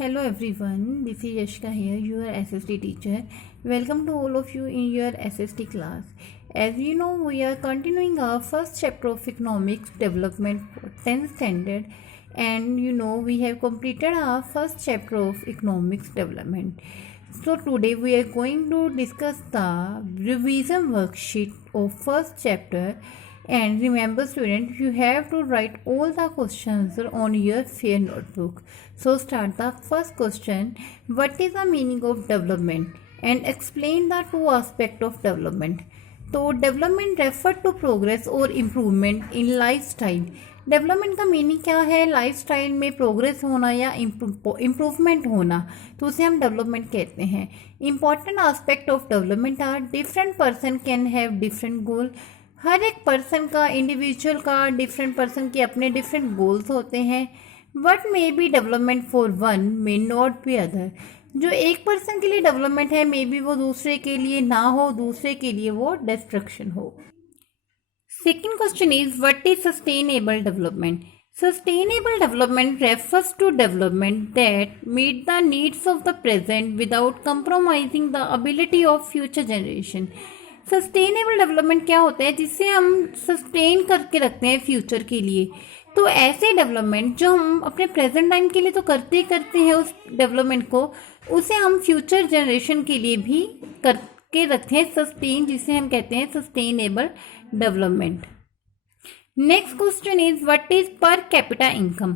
Hello everyone, this is Yashika here, your SST teacher. Welcome to all of you in your SST class. As you know, we are continuing our first chapter of economics development for 10th standard, and we have completed our first chapter of economics development. So today we are going to discuss the revision worksheet of first chapter. And remember students, you have to write all the questions on your fair notebook. So start the first question. What is the meaning of development? And explain the two aspects of development. तो development refer to progress और improvement in lifestyle. Development का meaning क्या है? Lifestyle में progress होना या improvement होना, तो उसे हम डेवलपमेंट कहते हैं. Important aspect of development are different person can have different goal. हर एक पर्सन का, इंडिविजुअल का, डिफरेंट पर्सन के अपने डिफरेंट गोल्स होते हैं. What may be development for one may not be other. जो एक पर्सन के लिए डेवलपमेंट है, मे बी वो दूसरे के लिए ना हो, दूसरे के लिए वो डिस्ट्रक्शन हो. Second question is what is sustainable development. Sustainable development refers to development that meet the needs of the present without compromising the ability of future generation. Sustainable development क्या होता है? जिससे हम सस्टेन करके रखते हैं फ्यूचर के लिए. तो ऐसे डेवलपमेंट जो हम अपने प्रेजेंट टाइम के लिए तो करते ही करते हैं, उस डेवलपमेंट को, उसे हम फ्यूचर जनरेशन के लिए भी करके रखते हैं सस्टेन, जिसे हम कहते हैं sustainable development. Next question is what is per capita income.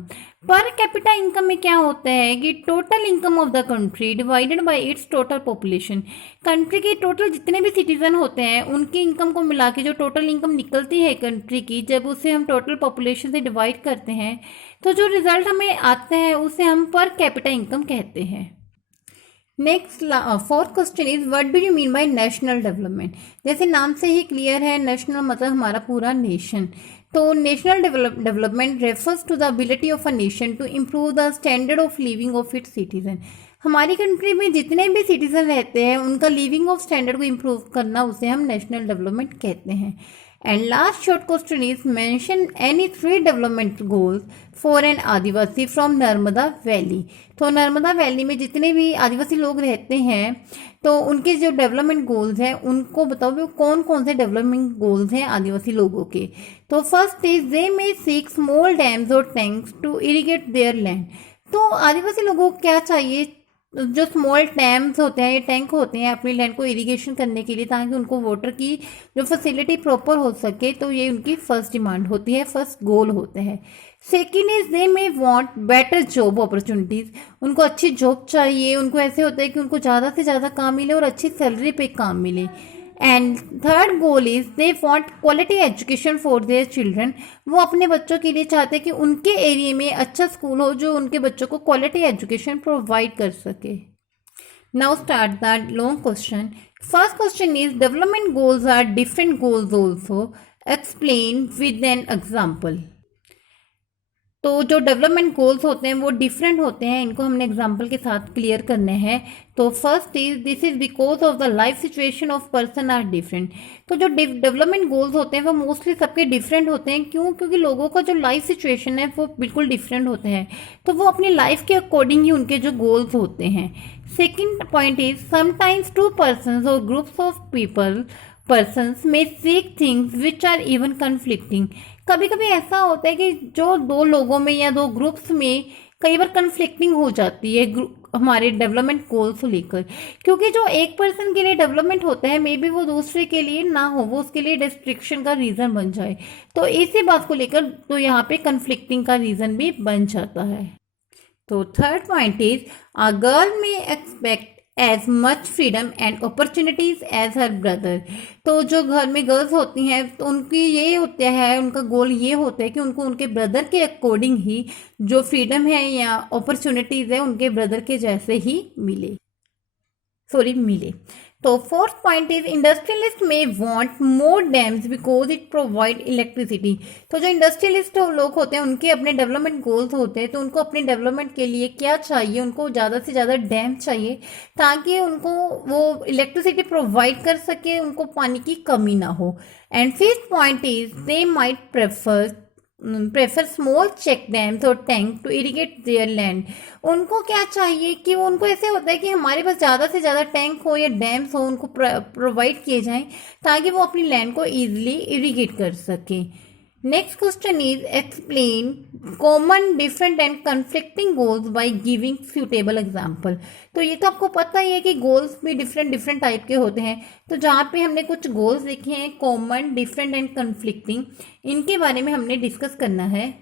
Per capita income में क्या होता है कि total income of the country divided by it's total population. Country के टोटल जितने भी सिटीजन होते हैं उनकी इनकम को मिला के जो टोटल इनकम निकलती है कंट्री की, जब उसे हम टोटल पॉपुलेशन से डिवाइड करते हैं तो जो रिजल्ट हमें आता है उसे हम पर कैपिटा इनकम कहते हैं. Next fourth question is what do you mean by national development. जैसे नाम से ही क्लियर है, नेशनल मतलब हमारा पूरा नेशन. तो national development refers to the ability of a nation to improve the standard of living of its citizen. हमारी country में जितने भी सिटीजन रहते हैं उनका लिविंग ऑफ स्टैंडर्ड को इम्प्रूव करना, उसे हम नेशनल डेवलपमेंट कहते हैं. And last short question is mention any 3 development goals for an Adivasi from Narmada valley. तो नर्मदा वैली में जितने भी आदिवासी लोग रहते हैं तो उनके जो डेवलपमेंट गोल्स हैं उनको बताओ भी कौन कौन से डेवलपमेंट गोल्स हैं आदिवासी लोगों के. तो first is they may seek small dams और tanks to irrigate their land. तो आदिवासी लोगों को क्या चाहिए? जो स्मॉल डैम्स होते हैं, ये टैंक होते हैं अपनी लैंड को इरिगेशन करने के लिए, ताकि उनको वाटर की जो फैसिलिटी प्रॉपर हो सके. तो ये उनकी फर्स्ट डिमांड होती है, फर्स्ट गोल होता है. Second is they may want better job opportunities. उनको अच्छी जॉब चाहिए. उनको ऐसे होता है कि उनको ज़्यादा से ज़्यादा काम मिले और अच्छी सैलरी पे काम मिले. And third goal is they want quality education for their children. वो अपने बच्चों के लिए चाहते हैं कि उनके एरिया में अच्छा स्कूल हो जो उनके बच्चों को क्वालिटी एजुकेशन प्रोवाइड कर सके. Now start the long question. First question is development goals are different goals also. Explain with an example. तो जो डेवलपमेंट गोल्स होते हैं वो डिफरेंट होते हैं, इनको हमने एग्जांपल के साथ क्लियर करने हैं. तो first is this is because of the life situation of person are different. तो जो डेवलपमेंट गोल्स होते हैं वो मोस्टली सबके डिफरेंट होते हैं. क्यों? क्योंकि लोगों का जो लाइफ सिचुएशन है वो बिल्कुल डिफरेंट होते हैं, तो वो अपनी लाइफ के अकॉर्डिंग ही उनके जो गोल्स होते हैं. Second point is sometimes 2 persons और ग्रुप्स ऑफ पीपल पर्सन्स में seek things which are even conflicting. कभी कभी ऐसा होता है कि जो 2 लोगों में या 2 ग्रुप्स में कई बार कन्फ्लिक्टिंग हो जाती है हमारे डेवलपमेंट गोल्स को लेकर. क्योंकि जो एक पर्सन के लिए डेवलपमेंट होता है मे बी वो दूसरे के लिए ना हो, वो उसके लिए डिस्ट्रिक्शन का रीज़न बन जाए. तो इसी बात को लेकर तो यहाँ पे कन्फ्लिक्टिंग का रीज़न भी बन जाता है. तो third point is a girl may expect as much freedom and opportunities as her brother. तो जो घर में गर्ल्स होती हैं तो उनकी ये होता है, उनका गोल ये होता है कि उनको उनके ब्रदर के अकॉर्डिंग ही जो फ्रीडम है या अपॉर्चुनिटीज है उनके ब्रदर के जैसे ही मिले. तो फोर्थ पॉइंट इज इंडस्ट्रियलिस्ट में want more dams because it provide electricity. तो जो इंडस्ट्रियलिस्ट लोग होते हैं उनके अपने डेवलपमेंट गोल्स होते हैं, तो उनको अपने डेवलपमेंट के लिए क्या चाहिए? उनको ज़्यादा से ज़्यादा डैम चाहिए ताकि उनको वो इलेक्ट्रिसिटी प्रोवाइड कर सके, उनको पानी की कमी ना हो. And fifth point is they might prefer prefer small check dams और tank to irrigate their land. उनको क्या चाहिए कि वो उनको ऐसे होता है कि हमारे पास ज़्यादा से ज़्यादा टैंक हो या डैम्स हो, उनको प्रोवाइड किए जाएं ताकि वो अपनी लैंड को ईजिली इरिगेट कर सकें। Next question is explain common different and conflicting goals by giving suitable example. तो ये तो आपको पता ही है कि गोल्स भी डिफरेंट टाइप के होते हैं। तो जहाँ पे हमने कुछ गोल्स लिखे हैं कॉमन, डिफरेंट एंड कन्फ्लिक्टिंग, इनके बारे में हमने डिस्कस करना है।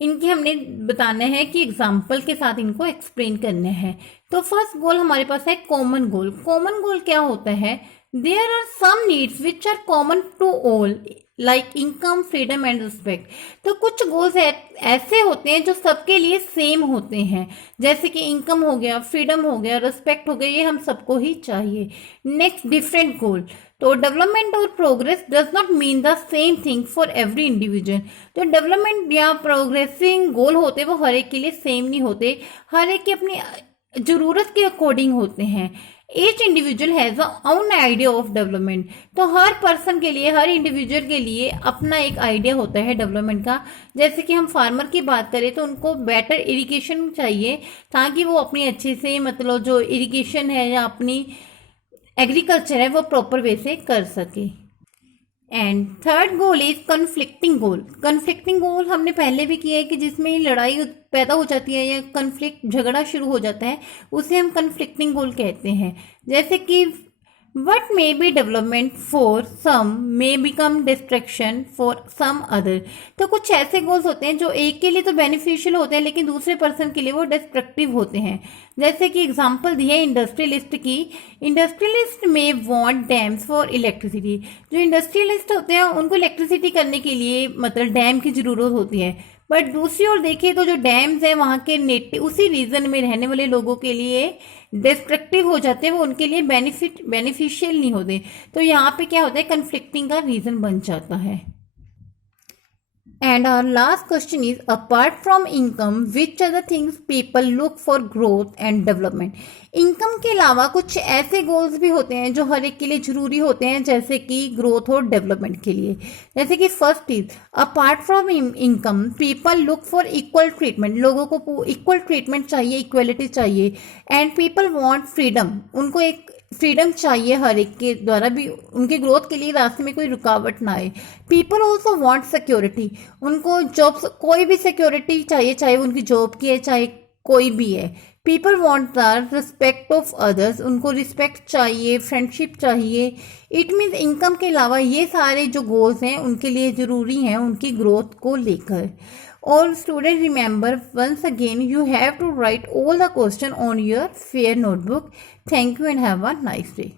इनके हमने बताना है कि एग्जाम्पल के साथ इनको एक्सप्लेन करना है। तो फर्स्ट गोल हमारे पास है कॉमन गोल। कॉमन गोल क्या होता है? There are some needs which are common to all like income, freedom and respect. तो कुछ गोल्स ऐसे होते हैं जो सबके लिए सेम होते हैं, जैसे कि इनकम हो गया, फ्रीडम हो गया, रिस्पेक्ट हो गया, ये हम सबको ही चाहिए। नेक्स्ट डिफरेंट गोल। तो डेवलपमेंट और progress does not mean the same thing for every individual. तो डेवलपमेंट या प्रोग्रेसिंग गोल होते हैं वो हर एक के लिए सेम नहीं होते, हर एक की अपनी जरूरत के अकॉर्डिंग होते हैं। Each individual has a own idea of development. तो हर पर्सन के लिए, हर इंडिविजुअल के लिए अपना एक आइडिया होता है डेवलपमेंट का। जैसे कि हम फार्मर की बात करें तो उनको बेटर इरिगेशन चाहिए ताकि वो अपनी अच्छे से, मतलब जो इरिगेशन है या अपनी एग्रीकल्चर है वो प्रॉपर वे से कर सके। And third goal is conflicting goal. Conflicting goal हमने पहले भी किया है कि जिसमें लड़ाई पैदा हो जाती है या कन्फ्लिक्ट, झगड़ा शुरू हो जाता है, उसे हम कन्फ्लिक्टिंग गोल कहते हैं। जैसे कि what may be development for some may become distraction for some other। तो कुछ ऐसे गोल्स होते हैं जो एक के लिए तो बेनिफिशियल होते हैं लेकिन दूसरे पर्सन के लिए वो डिस्ट्रक्टिव होते हैं। जैसे कि एग्जांपल दी है इंडस्ट्रियलिस्ट की। इंडस्ट्रियलिस्ट में वांट डैम्स फॉर इलेक्ट्रिसिटी। जो इंडस्ट्रियलिस्ट होते हैं उनको इलेक्ट्रिसिटी करने के लिए मतलब डैम की जरूरत होती है, बट दूसरी ओर देखिए तो जो डैम्स हैं वहाँ के नेटिव, उसी रीजन में रहने वाले लोगों के लिए डिस्ट्रक्टिव हो जाते हैं, वो उनके लिए बेनिफिशियल नहीं होते। तो यहाँ पे क्या होता है, कन्फ्लिक्टिंग का रीजन बन जाता है। And our last question is, apart from income, which are the things people look for growth and development? Income के अलावा कुछ ऐसे गोल्स भी होते हैं जो हर एक के लिए जरूरी होते हैं, जैसे कि ग्रोथ और डेवलपमेंट के लिए। जैसे कि first is, apart from income people look for equal treatment. लोगों को इक्वल ट्रीटमेंट चाहिए, इक्वलिटी चाहिए। And people want freedom. उनको एक फ्रीडम चाहिए हर एक के द्वारा भी, उनके ग्रोथ के लिए रास्ते में कोई रुकावट ना आए। People also want security. उनको जॉब, कोई भी सिक्योरिटी चाहिए, चाहे उनकी जॉब की है चाहे कोई भी है। People want the respect of others. उनको रिस्पेक्ट चाहिए, फ्रेंडशिप चाहिए। इट मीन्स इनकम के अलावा ये सारे जो गोल्स हैं उनके लिए ज़रूरी हैं उनकी ग्रोथ को लेकर। All students, remember once again you have to write all the question on your fair notebook. Thank you and have a nice day.